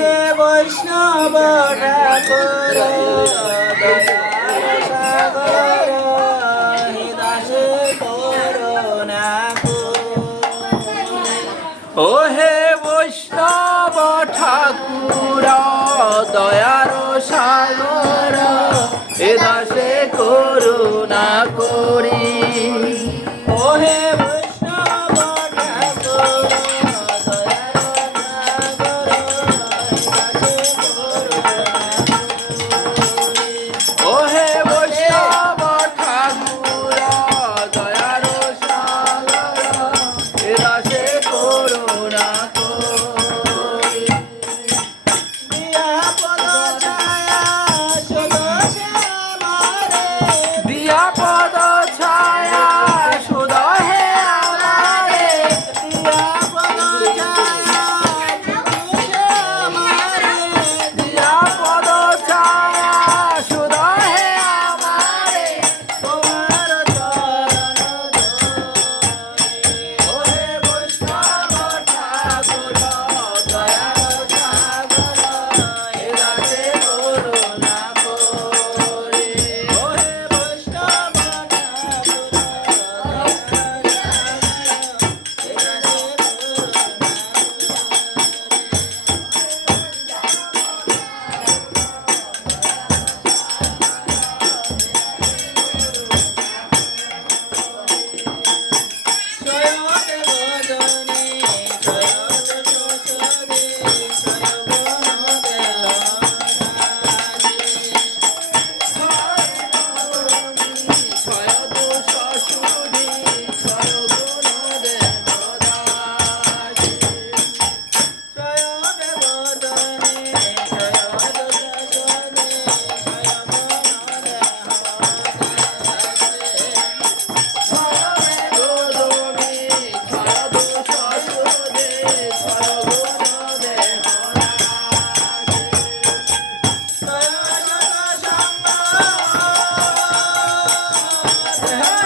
হে বৈষ্ণব ঠাকুর সাগর হে দাসে করুণা ও হে বৈষ্ণব ঠাকুর, দয়ার সাগর হে দাসে করুণা কর। Yeah.